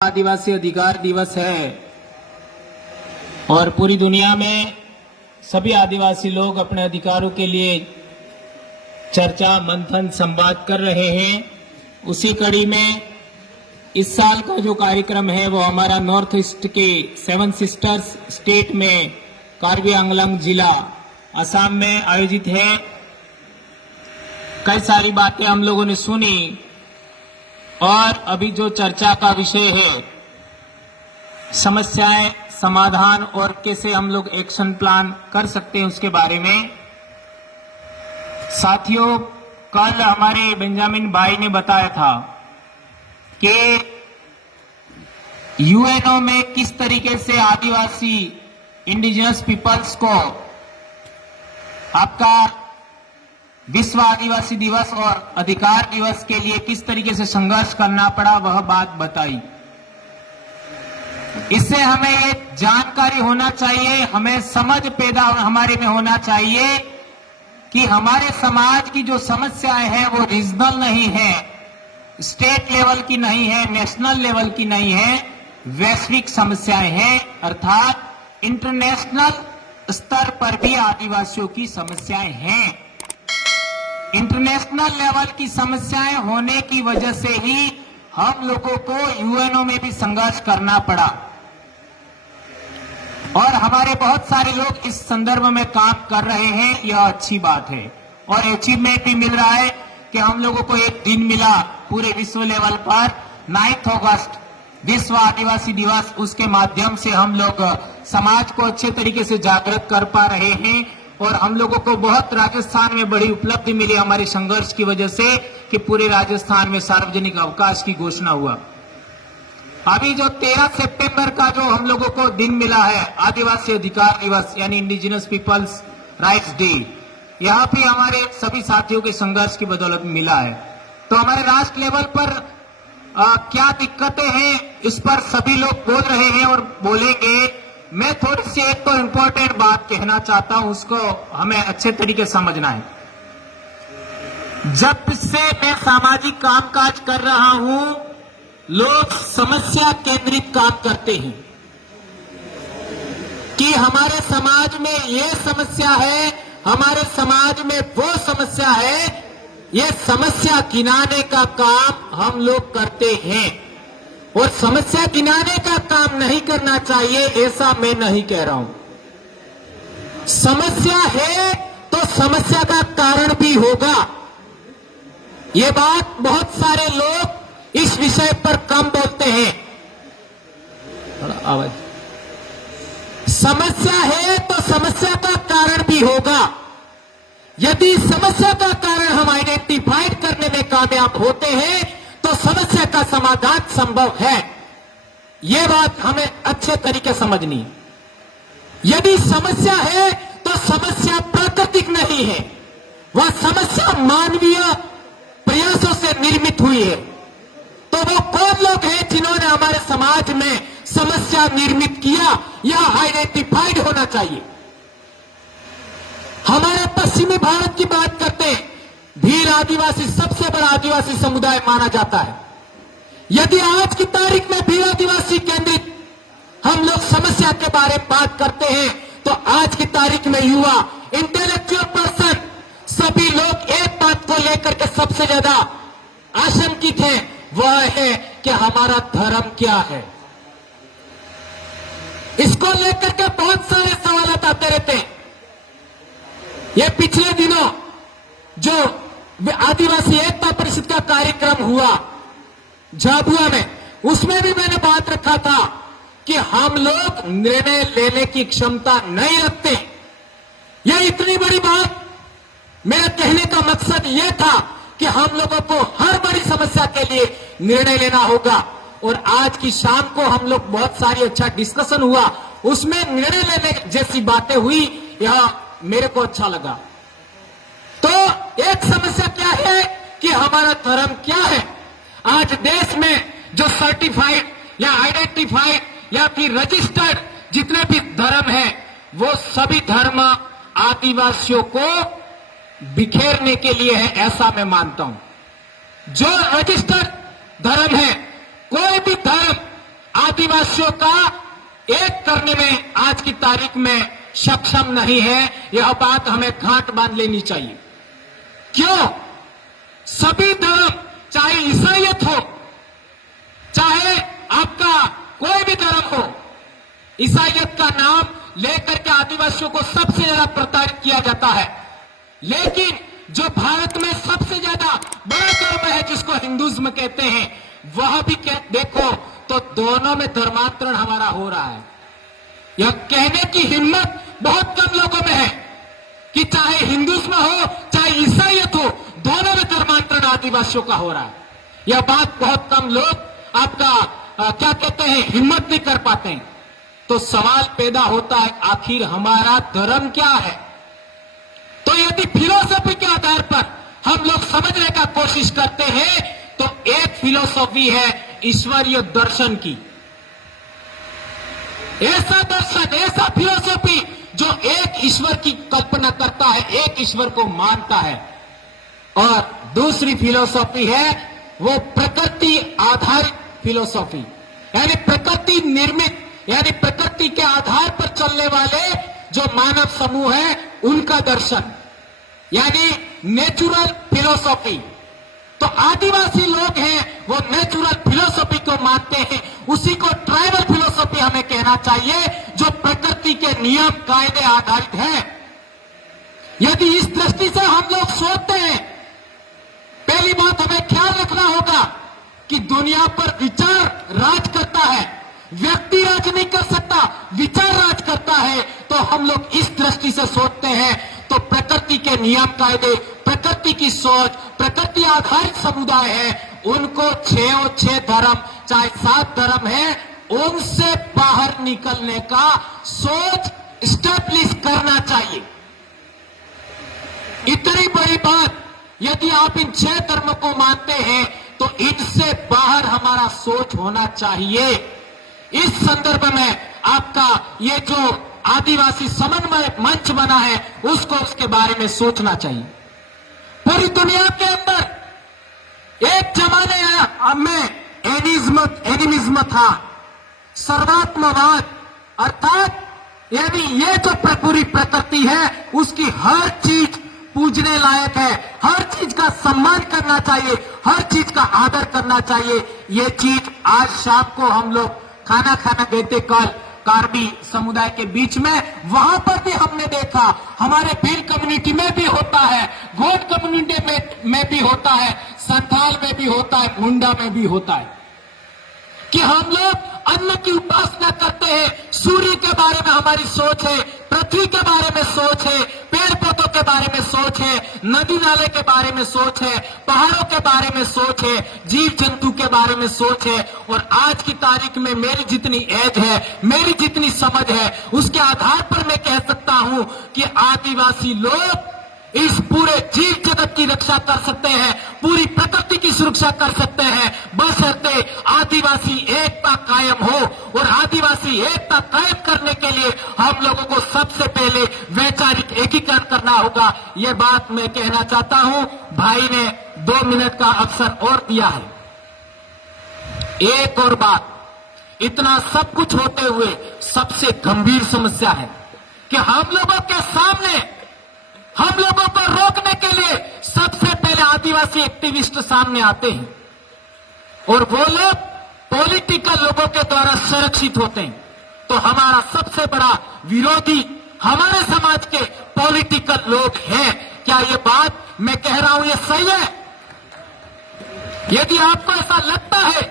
आदिवासी अधिकार दिवस है और पूरी दुनिया में सभी आदिवासी लोग अपने अधिकारों के लिए चर्चा मंथन संवाद कर रहे हैं। उसी कड़ी में इस साल का जो कार्यक्रम है वो हमारा नॉर्थ ईस्ट के 7 सिस्टर्स स्टेट में कार्बी आंगलंग जिला असम में आयोजित है। कई सारी बातें हम लोगों ने सुनी और अभी जो चर्चा का विषय है समस्याएं समाधान और कैसे हम लोग एक्शन प्लान कर सकते हैं उसके बारे में। साथियों, कल हमारे बेंजामिन भाई ने बताया था कि यूएनओ में किस तरीके से आदिवासी इंडिजिनस पीपल्स को आपका विश्व आदिवासी दिवस और अधिकार दिवस के लिए किस तरीके से संघर्ष करना पड़ा, वह बात बताई। इससे हमें ये जानकारी होना चाहिए, हमें समझ पैदा हमारे में होना चाहिए कि हमारे समाज की जो समस्याएं हैं वो रीजनल नहीं है, स्टेट लेवल की नहीं है, नेशनल लेवल की नहीं है, वैश्विक समस्याएं हैं। अर्थात इंटरनेशनल स्तर पर भी आदिवासियों की समस्याएं हैं। इंटरनेशनल लेवल की समस्याएं होने की वजह से ही हम लोगों को यूएनओ में भी संघर्ष करना पड़ा और हमारे बहुत सारे लोग इस संदर्भ में काम कर रहे हैं। यह अच्छी बात है और अचीवमेंट भी मिल रहा है कि हम लोगों को एक दिन मिला पूरे विश्व लेवल पर 9 अगस्त विश्व आदिवासी दिवस। उसके माध्यम से हम लोग समाज को अच्छे तरीके से जागृत कर पा रहे हैं और हम लोगों को बहुत राजस्थान में बड़ी उपलब्धि मिली हमारे संघर्ष की वजह से कि पूरे राजस्थान में सार्वजनिक अवकाश की घोषणा हुआ। अभी जो 13 सितंबर का जो हम लोगों को दिन मिला है आदिवासी अधिकार दिवस यानी इंडिजिनस पीपल्स राइट्स डे, यहाँ भी हमारे सभी साथियों के संघर्ष की बदौलत मिला है। तो हमारे राष्ट्र लेवल पर क्या दिक्कतें हैं इस पर सभी लोग बोल रहे हैं और बोलेंगे। मैं थोड़ी सी एक तो इम्पोर्टेंट बात कहना चाहता हूं, उसको हमें अच्छे तरीके से समझना है। जब से मैं सामाजिक कामकाज कर रहा हूं, लोग समस्या केंद्रित काम करते हैं कि हमारे समाज में ये समस्या है, हमारे समाज में वो समस्या है। ये समस्या गिनाने का काम हम लोग करते हैं और समस्या गिनाने का काम नहीं करना चाहिए, ऐसा मैं नहीं कह रहा हूं। समस्या है तो समस्या का कारण भी होगा। ये बात बहुत सारे लोग इस विषय पर कम बोलते हैं। आवाज, समस्या है तो समस्या का कारण भी होगा। यदि समस्या का कारण हम आइडेंटिफाइड करने में कामयाब होते हैं तो समस्या का समाधान संभव है। यह बात हमें अच्छे तरीके समझनी है। यदि समस्या है तो समस्या प्राकृतिक नहीं है, वह समस्या मानवीय प्रयासों से निर्मित हुई है। तो वो कौन लोग हैं जिन्होंने हमारे समाज में समस्या निर्मित किया, यह आइडेंटिफाइड होना चाहिए। हमारे पश्चिमी भारत की बात करते हैं, भील आदिवासी सबसे बड़ा आदिवासी समुदाय माना जाता है। यदि आज की तारीख में भील आदिवासी केंद्रित हम लोग समस्या के बारे में बात करते हैं तो आज की तारीख में युवा इंटेलेक्चुअल पर्सन सभी लोग एक बात को लेकर के सबसे ज्यादा आशंकित हैं, वह है कि हमारा धर्म क्या है। इसको लेकर के बहुत सारे सवाल आते रहते हैं। ये पिछले दिनों जो आदिवासी एकता परिषद का कार्यक्रम हुआ झाबुआ में, उसमें भी मैंने बात रखा था कि हम लोग निर्णय लेने की क्षमता नहीं रखते। यह इतनी बड़ी बात, मेरे कहने का मकसद यह था कि हम लोगों को हर बड़ी समस्या के लिए निर्णय लेना होगा। और आज की शाम को हम लोग बहुत सारी अच्छा डिस्कशन हुआ, उसमें निर्णय लेने जैसी बातें हुई, यह मेरे को अच्छा लगा। तो एक समस्या क्या है कि हमारा धर्म क्या है। आज देश में जो सर्टिफाइड या आइडेंटिफाइड या फिर रजिस्टर्ड जितने भी धर्म हैं, वो सभी धर्म आदिवासियों को बिखेरने के लिए है, ऐसा मैं मानता हूं। जो रजिस्टर्ड धर्म है, कोई भी धर्म आदिवासियों का एक करने में आज की तारीख में सक्षम नहीं है। यह बात हमें गांठ बांध लेनी चाहिए। क्यों? सभी धर्म, चाहे ईसाईयत हो, चाहे आपका कोई भी धर्म हो, ईसाईयत का नाम लेकर के आदिवासियों को सबसे ज्यादा प्रताड़ित किया जाता है। लेकिन जो भारत में सबसे ज्यादा बड़ा धर्म है, जिसको हिंदुइज्म कहते हैं, वह भी देखो तो दोनों में धर्मांतरण हमारा हो रहा है। यह कहने की हिम्मत बहुत कम लोगों में है कि चाहे हिंदुइज्म हो चाहे ईसाईयत हो, दोनों में धर्मांतरण आदिवासियों का हो रहा है। यह बात बहुत कम लोग आपका क्या कहते हैं, हिम्मत नहीं कर पाते हैं। तो सवाल पैदा होता है, आखिर हमारा धर्म क्या है? तो यदि फिलोसफी के आधार पर हम लोग समझने का कोशिश करते हैं, तो एक फिलोसफी है ईश्वरीय दर्शन की। ऐसा दर्शन, ऐसा फिलोसफी जो एक ईश्वर की कल्पना करता है, एक ईश्वर को मानता है। और दूसरी फिलोसफी है वो प्रकृति आधारित फिलोसफी, यानी प्रकृति निर्मित, यानी प्रकृति के आधार पर चलने वाले जो मानव समूह है, उनका दर्शन, यानी नेचुरल फिलोसफी। तो आदिवासी लोग हैं वो नेचुरल फिलोसफी को मानते हैं, उसी को ट्राइबल फिलोसफी हमें कहना चाहिए, जो प्रकृति के नियम कायदे आधारित है। यदि इस दृष्टि से हम लोग सोचते हैं, पहली बात हमें ख्याल रखना होगा कि दुनिया पर विचार राज करता है, व्यक्ति राज नहीं कर सकता, विचार राज करता है। तो हम लोग इस दृष्टि से सोचते हैं, तो प्रकृति के नियम कायदे, प्रकृति की सोच, प्रकृति आधारित समुदाय है, उनको 6 धर्म चाहे 7 धर्म है, उनसे बाहर निकलने का सोच स्टैब्लिश करना चाहिए। इतनी बड़ी बात, यदि आप इन 6 धर्मों को मानते हैं, तो इनसे बाहर हमारा सोच होना चाहिए। इस संदर्भ में आपका ये जो आदिवासी समन्वय मंच बना है, उसको उसके बारे में सोचना चाहिए। पूरी दुनिया के अंदर एक जमाने में एनिमिज्म था, सर्वात्मवाद, अर्थात यानी ये जो पूरी प्रकृति है, उसकी हर चीज पूजने लायक है, हर चीज का सम्मान करना चाहिए, हर चीज का आदर करना चाहिए। ये चीज आज शाम को हम लोग खाना गए थे कल कार्बी समुदाय के बीच में, वहां पर भी हमने देखा, हमारे भील कम्युनिटी में भी होता है, गोंड कम्युनिटी में भी होता है, संथाल में भी होता है, मुंडा में भी होता है, कि हम लोग अन्न की उपासना करते हैं। सूर्य के बारे में हमारी सोच है, पृथ्वी के बारे में सोच है, पेड़ पौधों के बारे में सोच है, नदी नाले के बारे में सोच है, पहाड़ों के बारे में सोच है, जीव जंतु के बारे में सोच है। और आज की तारीख में मेरी जितनी एज है, मेरी जितनी समझ है, उसके आधार पर मैं कह सकता हूं कि आदिवासी लोग इस पूरे जीव जगत की रक्षा कर सकते हैं, पूरी प्रकृति की सुरक्षा कर सकते हैं, बशर्ते आदिवासी एकता कायम हो। और आदिवासी एकता कायम करने के लिए हम लोगों को सबसे पहले वैचारिक एकीकरण करना होगा। यह बात मैं कहना चाहता हूं। भाई ने 2 मिनट का अवसर और दिया है। एक और बात, इतना सब कुछ होते हुए सबसे गंभीर समस्या है कि हम लोगों के सामने, हम लोगों को रोकने के लिए सबसे पहले आदिवासी एक्टिविस्ट सामने आते हैं, और वो लोग पॉलिटिकल लोगों के द्वारा संरक्षित होते हैं। तो हमारा सबसे बड़ा विरोधी हमारे समाज के पॉलिटिकल लोग हैं। क्या ये बात मैं कह रहा हूं ये सही है? यदि आपको ऐसा लगता है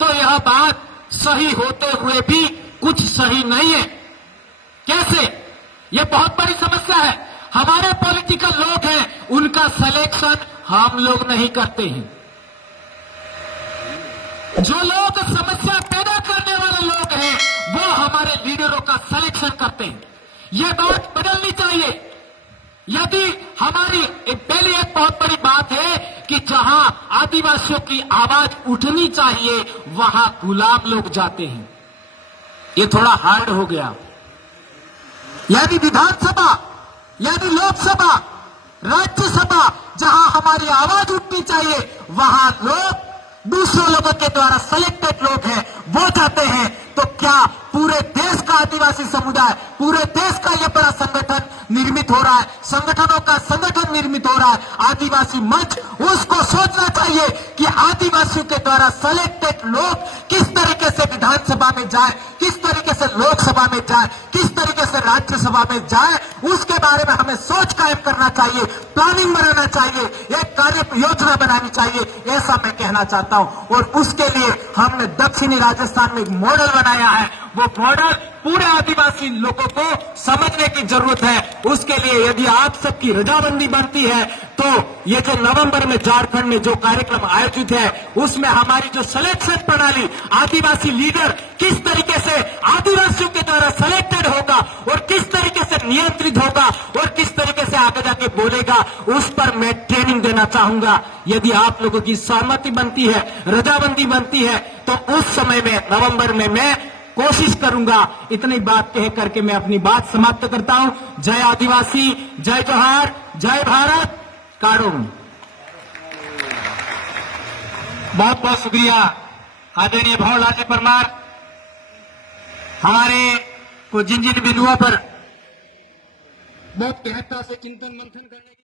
तो यह बात सही होते हुए भी कुछ सही नहीं है। कैसे? यह बहुत बड़ी समस्या है। हमारे पॉलिटिकल लोग हैं, उनका सिलेक्शन हम लोग नहीं करते हैं। जो लोग समस्या पैदा करने वाले लोग हैं, वो हमारे लीडरों का सिलेक्शन करते हैं। यह बात बदलनी चाहिए। यदि हमारी पहली एक बहुत बड़ी बात है कि जहां आदिवासियों की आवाज उठनी चाहिए, वहां गुलाम लोग जाते हैं। ये थोड़ा हार्ड हो गया। यानी विधानसभा, यानी लोकसभा, राज्यसभा, जहां हमारी आवाज उठनी चाहिए, वहां लोग दूसरे लोगों के द्वारा सिलेक्टेड लोग हैं, वो जाते हैं। तो पूरे देश का आदिवासी समुदाय, पूरे देश का यह बड़ा संगठन निर्मित हो रहा है, संगठनों का संगठन निर्मित हो रहा है, आदिवासी मंच, उसको सोचना चाहिए कि आदिवासियों के द्वारा सेलेक्टेड लोग किस तरीके से विधानसभा में जाए, किस तरीके से लोकसभा में जाए, किस तरीके से राज्यसभा में जाए, उसके बारे में हमें सोच कायम करना चाहिए, प्लानिंग बनाना चाहिए, एक कार्य योजना बनानी चाहिए, ऐसा मैं कहना चाहता हूं। और उसके लिए हमने दक्षिणी राजस्थान में एक मॉडल बनाया है, वो मॉडल पूरे आदिवासी लोगों को समझने की जरूरत है। उसके लिए यदि आप सबकी रजामंदी बनती है तो ये जो नवंबर में झारखंड में जो कार्यक्रम आयोजित है उसमें हमारी जो सिलेक्शन प्रणाली, आदिवासी लीडर किस तरीके से आदिवासियों के द्वारा सिलेक्टेड होगा और किस तरीके से नियंत्रित होगा और किस तरीके से आगे जाके बोलेगा, उस पर मैं ट्रेनिंग देना चाहूंगा। यदि आप लोगों की सहमति बनती है, रजामंदी बनती है, तो उस समय में नवंबर में मैं कोशिश करूंगा। इतनी बात कह करके मैं अपनी बात समाप्त करता हूं। जय आदिवासी, जय जोहार, जय भारत, काड़ों। बहुत बहुत शुक्रिया आदरणीय भंवरलाल जी परमार, हमारे को जिन जिन बिंदुओं पर बहुत गहनता से चिंतन मंथन करने